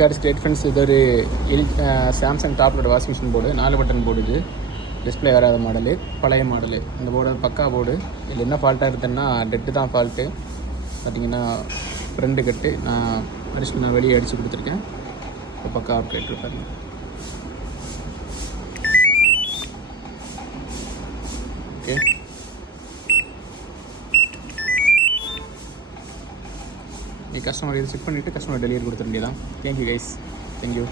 State friends, இது ஒரு Samsung top load washing machine board, 4 button board. இது display வராத மாடலு, பழைய மாடலு. இந்த போர்டு பக்கா போர்டு. இதில் என்ன ஃபால்ட்டாக இருக்குதுன்னா டெட்டு தான் ஃபால்ட்டு. பார்த்தீங்கன்னா ஃப்ரெண்டு கட்டு நான் வெளியே அடித்து கொடுத்துருக்கேன். இப்போ பக்கா அப்டேட் இருப்பாரு. ஓகே, கஸ்டமர் இது செக் பண்ணிவிட்டு கஸ்டமர் டெலிவரி கொடுத்துட வேண்டியதான். Thank you guys, thank you.